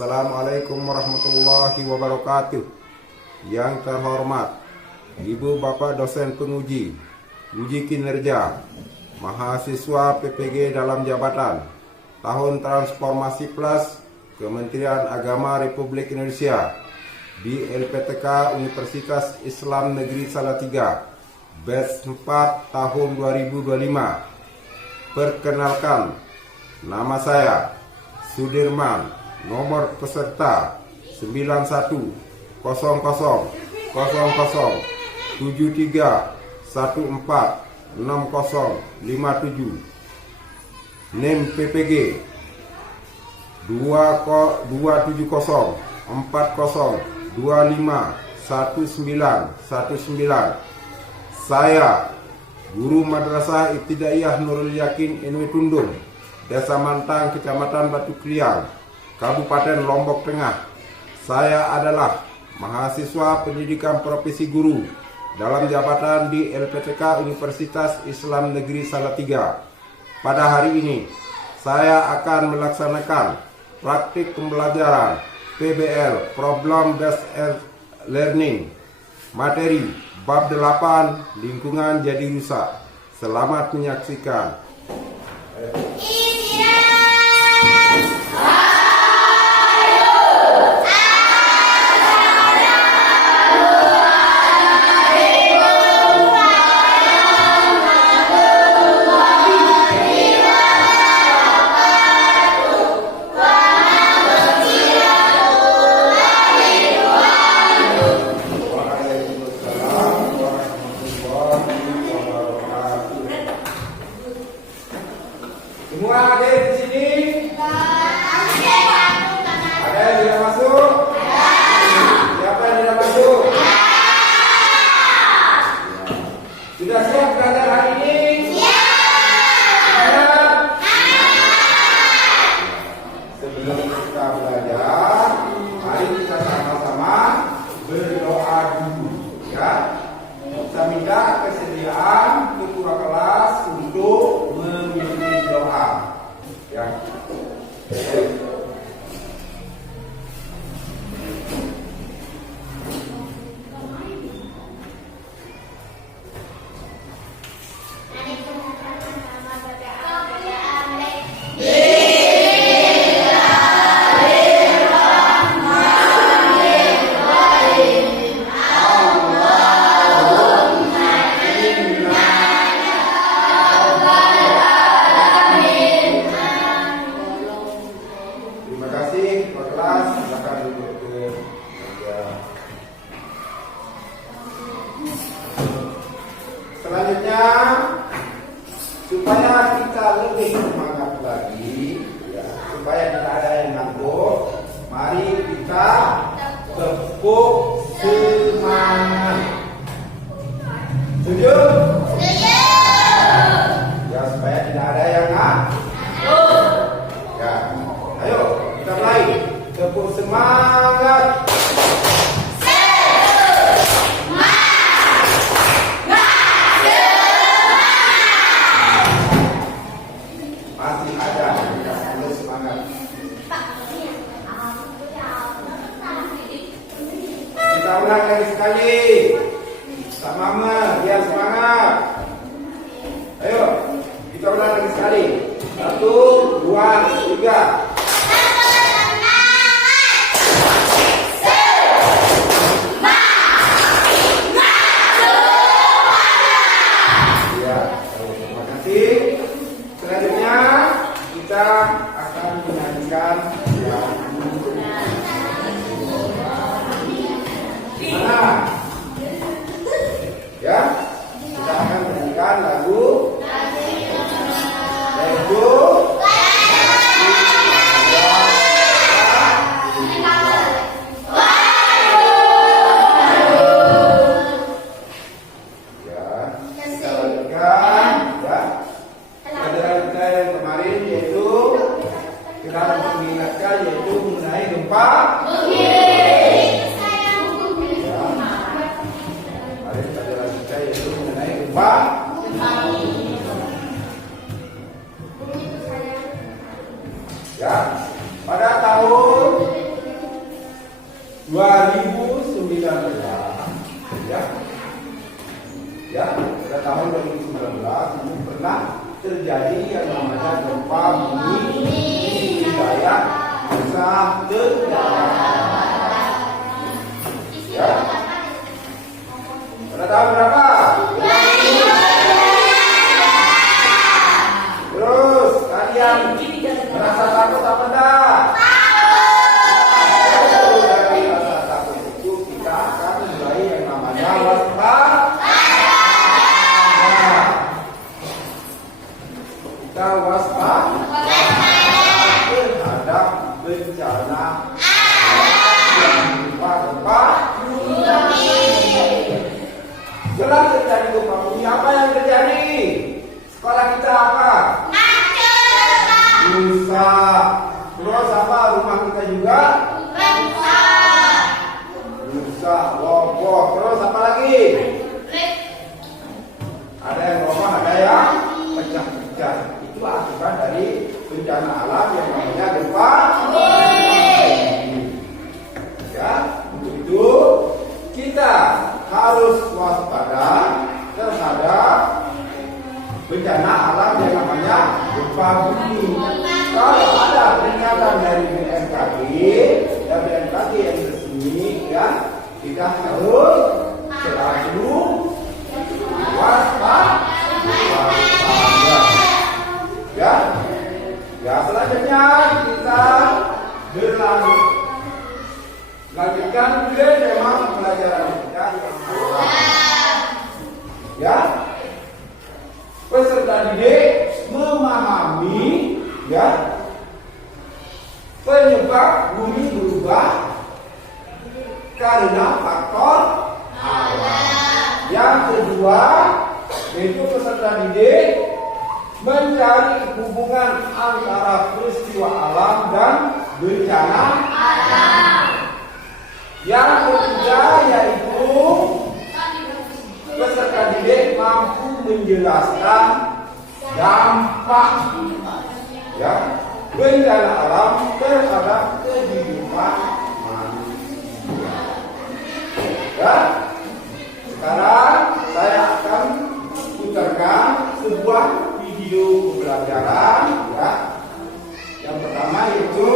Assalamualaikum warahmatullahi wabarakatuh. Yang terhormat Ibu Bapak dosen penguji, uji kinerja, mahasiswa PPG dalam jabatan Tahun Transformasi Plus Kementerian Agama Republik Indonesia di LPTK Universitas Islam Negeri Salatiga, batch 4 tahun 2025. Perkenalkan, nama saya Sudirman, nomor peserta 910073146057. NIM PPG 27040251919. Saya Guru Madrasah Ibtidaiyah Nurul Yakin NW Tundung, Desa Mantang, Kecamatan Batu Kriang, Kabupaten Lombok Tengah. Saya adalah mahasiswa pendidikan profesi guru dalam jabatan di LPTK Universitas Islam Negeri Salatiga. Pada hari ini, saya akan melaksanakan praktik pembelajaran PBL Problem Based Learning, materi bab 8 lingkungan jadi rusak. Selamat menyaksikan. Semua ada di sini? Ada yang tidak masuk? Siapa yang tidak masuk? Sudah siap belajar hari ini? Sebelum kita belajar, mari kita sama-sama berdoa dulu, ya. Kita minta kesediaan ketua kelas untuk memimpin doa, ya. Selanjutnya, supaya kita lebih semangat lagi, ya, supaya tidak ada yang ngantuk, mari kita tepuk semangat. Setuju? Ya, supaya tidak ada yang ngantuk. Ya, ayo kita mulai. Tepuk semangat. Kita ulang lagi sekali. Sama-sama, biar semangat. Ayo, kita ulang lagi sekali. 1, 2, 3. Ya, terima kasih. Selanjutnya kita akan menyanyikan ya, kita akan menyanyikan lagu yaitu kita lanjutkan, ya, pelajaran kita yang kemarin, yaitu kita harus mengingatkan yaitu mengenai gempa bumi. Ya, pada tahun 2019 ya pada tahun 2019 ini pernah terjadi yang namanya gempa bumi di wilayah Nusa Tenggara ya pada tahun berapa? Terus kalian merasa takut apa enggak? Dari rasa takut itu kita akan mulai yang namanya waspada. Kita waspada terhadap bencana yang berupa gempa bumi. Setelah terjadi gempa bumi, apa yang terjadi? Sekolah kita apa? Rusak. Terus apa? Rumah kita juga rusak, roboh. Terus apa lagi? Ada yang roboh, ada yang pecah-pecah. Itu akibat dari bencana alam yang namanya gempa bumi. Ya, untuk itu kita harus waspada terhadap bencana alam yang namanya gempa bumi. Kalau ada peringatan dari BMKG dan BMKG yang resmi, ya kita harus selalu waspada. Ya, selanjutnya kita lanjutkan ke tema pembelajaran kita. Ya, peserta didik memahami ya penyebab bumi berubah karena faktor alam. Yang kedua, yaitu peserta didik mencari hubungan antara peristiwa alam dan bencana alam. Yang ketiga, yaitu peserta didik mampu menjelaskan dampak ya bencana alam terhadap kehidupan manusia. Ya, sekarang saya akan putarkan sebuah video pembelajaran ya. Yang pertama yaitu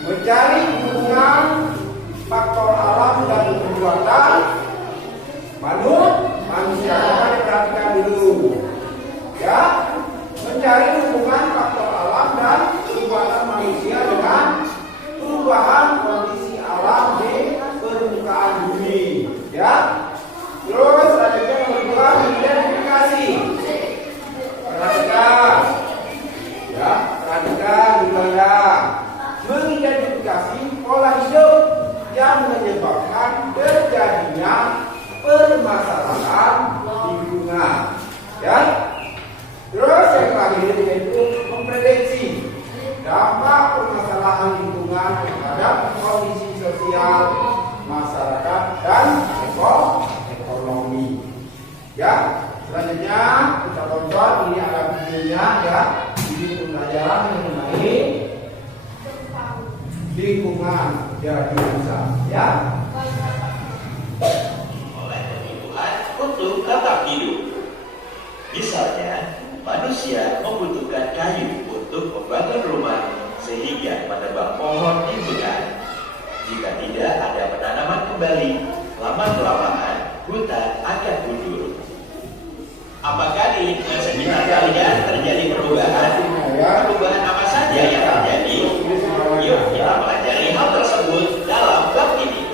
mencari hubungan faktor alam dan perbuatan manusia. Coba diperhatikan dulu, ya. Mencari hubungan faktor alam dan perbuatan manusia dengan perubahan kondisi alam di permukaan bumi, ya. Terus selanjutnya nomor 2, identifikasi. Perhatikan, ya. Perhatikan dulu ya. Mengidentifikasi pola hidup yang menyebabkan terjadinya permasalahan lingkungan, ya. Terus yang terakhir yaitu memprediksi dampak permasalahan lingkungan terhadap kondisi sosial masyarakat dan ekonomi. Ya, selanjutnya kita tonton ini ada videonya ya. Ini pembelajaran mengenai lingkungan jadi rusak, ya. Oleh kebutuhan untuk tetap hidup. Misalnya, manusia membutuhkan kayu untuk membangun rumah sehingga menebang pohon di hutan. Jika tidak ada penanaman kembali, lama-kelamaan hutan akan mundur. Apakah di lingkungan sekitar kalian terjadi perubahan? Perubahan apa saja yang terjadi? Yuk kita pelajari hal tersebut dalam bab ini.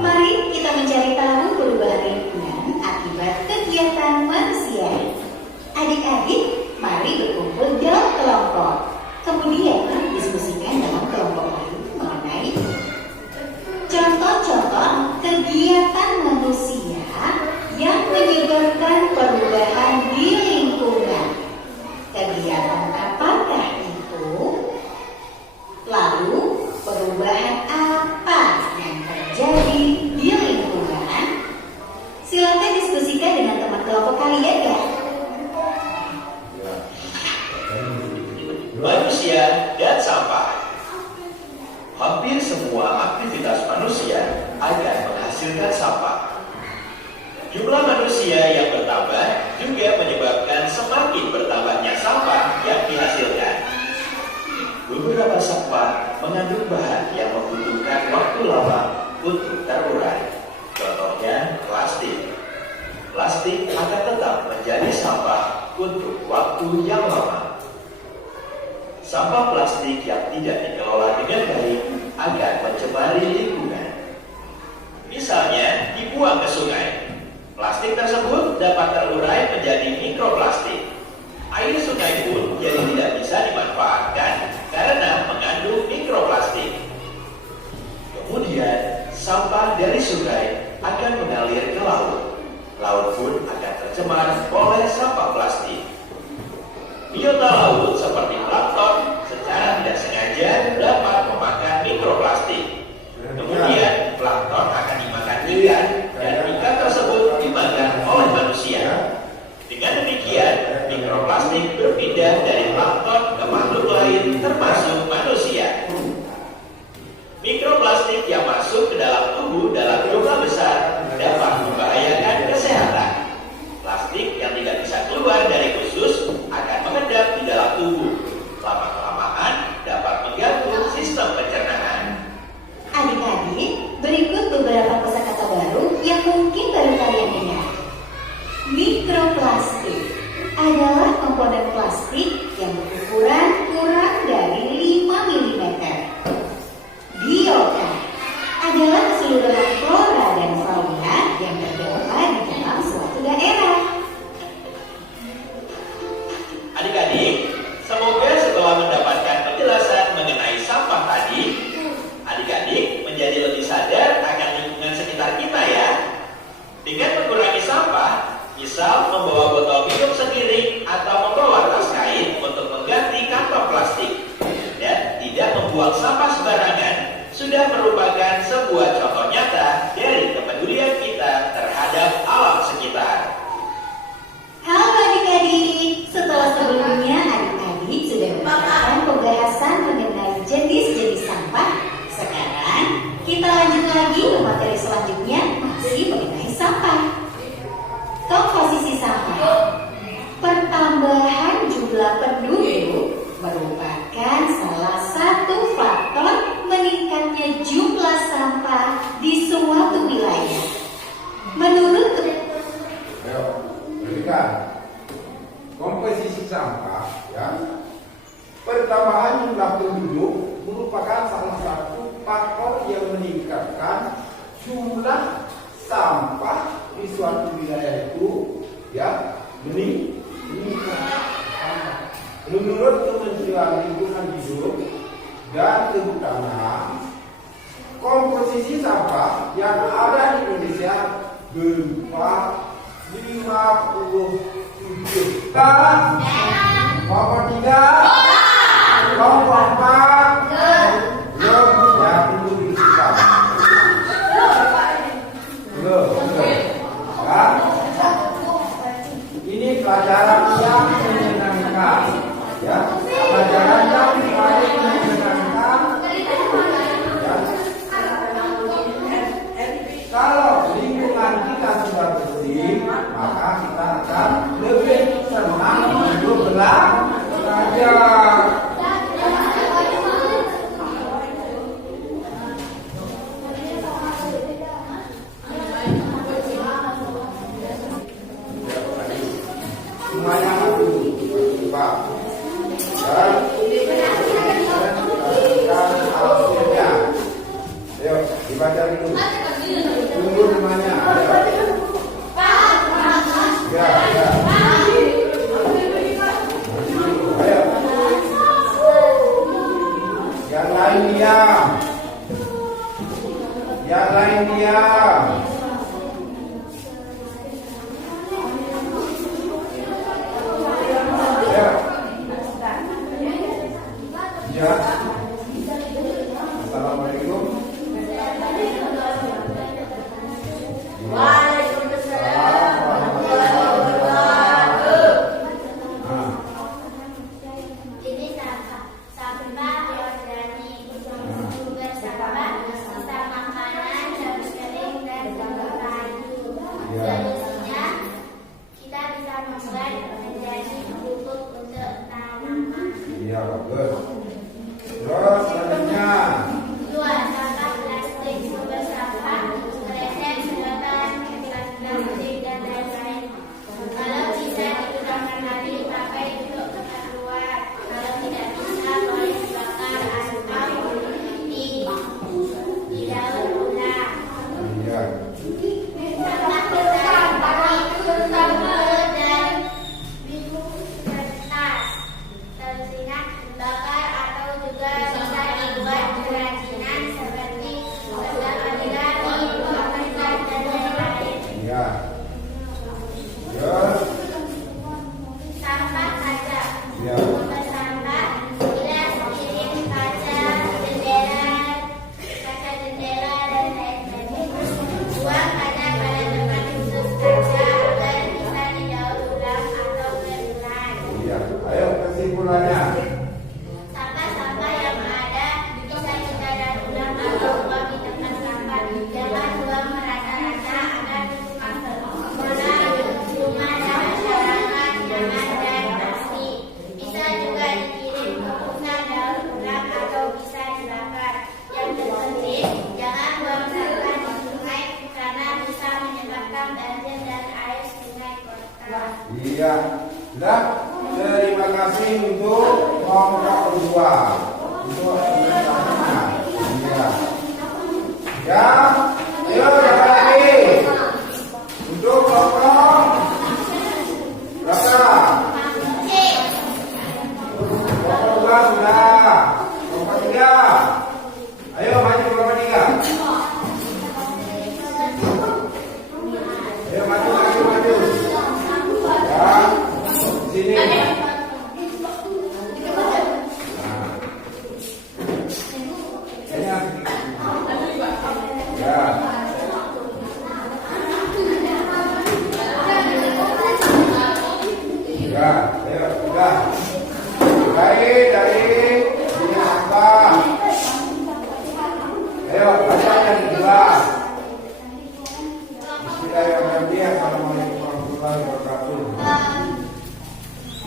Mari kita mencari tahu perubahan lingkungan akibat kegiatan manusia. Adik-adik, mari berkumpul dalam kelompok. kemudian diskusikan dalam kelompok lain mengenai contoh-contoh kegiatan manusia yang menyebabkan perubahan di lingkungan. Kegiatan apakah itu? Lalu perubahan apa yang terjadi di lingkungan? Silakan diskusikan dengan teman kelompok kalian ya. Manusia dan sampah. Hampir semua aktivitas manusia akan menghasilkan sampah. Jumlah manusia yang bertambah juga menyebabkan semakin bertambahnya sampah yang dihasilkan. Beberapa sampah mengandung bahan yang membutuhkan waktu lama untuk terurai. Contohnya plastik. Plastik akan tetap menjadi sampah untuk waktu yang lama. Sampah plastik yang tidak dikelola dengan baik akan mencemari lingkungan. Misalnya dibuang ke sungai. Plastik tersebut dapat terurai menjadi mikroplastik. Air sungai pun jadi tidak bisa dimanfaatkan karena mengandung mikroplastik. Kemudian sampah dari sungai akan mengalir ke laut. Laut pun akan tercemar oleh sampah plastik. Biota laut seperti plankton secara tidak sengaja dapat memakan mikroplastik. Kemudian plankton akan dimakan ikan dan ikan tersebut dimakan oleh manusia. Dengan demikian, mikroplastik berpindah dari plankton ke makhluk lain termasuk manusia. Mikroplastik yang masuk ke dalam tubuh dalam jumlah besar dapat membahayakan kesehatan. Plastik yang tidak bisa keluar dari usus akan mengendap di dalam tubuh. Lama-kelamaan dapat mengganggu sistem pencernaan. Adik-adik, berikut beberapa kosakata baru yang mungkin baru kalian dengar. Mikroplastik adalah komponen plastik yang berukuran kurang dari 5 mm. Biota adalah keseluruhan flora dan fauna yang terdapat di dalam suatu daerah. Adik-adik, semoga setelah mendapatkan penjelasan mengenai sampah tadi, adik-adik menjadi lebih sadar akan lingkungan sekitar kita ya. Dengan mengurangi sampah, misal membawa botol minum sendiri atau membawa tas kain untuk mengganti kantong plastik, dan tidak membuang sampah sembarangan, sudah merupakan sebuah contoh nyata dari kepedulian kita terhadap alam sekitar. Halo adik-adik, setelah sebelumnya adik-adik sudah mendapatkan pembahasan mengenai jenis-jenis sampah. Sekarang kita lanjut lagi ke materi selanjutnya, masih mengenai sampah. Komposisi sampah. Pertambahan jumlah penduduk merupakan salah satu faktor meningkatnya jumlah sampah di suatu wilayah. Menurut komposisi sampah, ya. Pertambahan jumlah penduduk merupakan salah satu faktor yang meningkatkan jumlah sampah di suatu wilayah itu, ya, meningkat. Menurut Kementerian Lingkungan Hidup dan Kehutanan, komposisi sampah yang ada di Indonesia berupa 57 ton, kelompok 3, kelompok 4, lebihnya 70 ton. Ya. Ini pelajaran yang menyenangkan, ya, pelajaran yang paling menyenangkan. Ya. Kalau lingkungan kita sudah bersih, maka kita akan lebih senang hidup belajar. Semuanya Pak. Dan hasilnya. Ayo dibaca dulu. Tunggu namanya. Ya, ya. Ayo. Amalia. Ya. Assalamualaikum. Solusinya, kita bisa membuat menjadi bubuk untuk tanaman. Iya, bagus. Terus selanjutnya. Dua, sampah plastik, sumber sampah, kresek, sedotan, plastik, dan lain-lain. Kalau bisa digunakan lagi, pakai untuk tempat luar. Kalau tidak bisa, boleh dibakar atau didaur ulang. Iya. Sampah kertas, dan kertas. Solusinya, bakar atau juga bisa dibuat kerajinan seperti kertas origami, kertas, dan lain-lain. Iya. Terus. Sampah kaca. Iya. Sumber sampah, gelas, piring, kaca jendela, dan lain-lain. Buang kaca pada tempat khusus kaca agar bisa didaur ulang atau berulang. Iya. Ayo kesimpulannya. Sampah-sampah yang ada bisa kita daur ulang atau buang di tempat sampah. Jangan buang merata-rata agar mengelola rumah dan masyarakat nyaman dan asri. Bisa juga dikirim ke pusat daur ulang atau bisa dibakar. Yang terpenting, jangan buang sampah di sungai karena bisa menyebabkan banjir dan air sungai kotor. Iya. Sudah. Terima kasih untuk kelompok kedua. Untuk presentasinya. Iya. Ya. Ayo siapa lagi? Untuk kelompok berapa? Kelompok dua sudah. Kelompok tiga. Ayo maju kelompok tiga. Ayo maju. Ya. Sini. Ya. Ya, ayo sudah. Dari sini apa? Ayo baca yang jelas. Bismillahirrahmanirrahim. Assalamualaikum warahmatullahi wabarakatuh.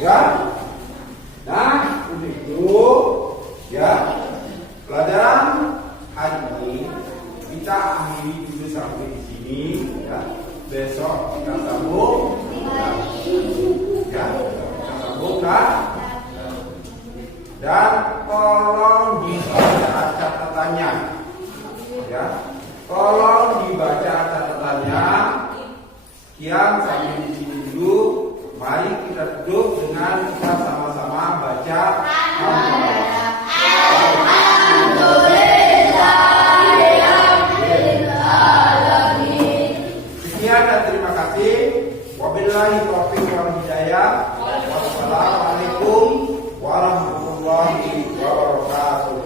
Ya. Nah, itu ya pelajaran hari ini kita akhiri dulu sampai di sini ya. Besok kita sambung ya. Kita sambung dan tolong dibaca catatannya ya. Tolong dibaca catatannya. Sekian sampai di sini dulu. Mari kita duduk dengan kita sama-sama baca sekian dan terima kasih. Wabillahi taufiq wal hidayah. Wassalamualaikum warahmatullahi wabarakatuh.